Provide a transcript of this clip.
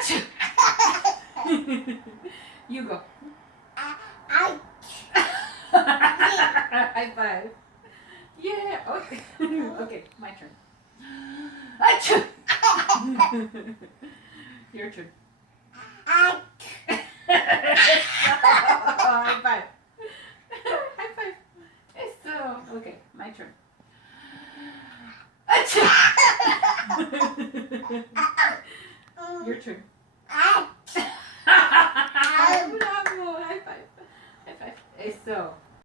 Achoo! You go. High five. Yeah. Okay. Okay, my turn. Achoo! Your turn. High five. High five. So, okay, my turn. Achoo! Your turn.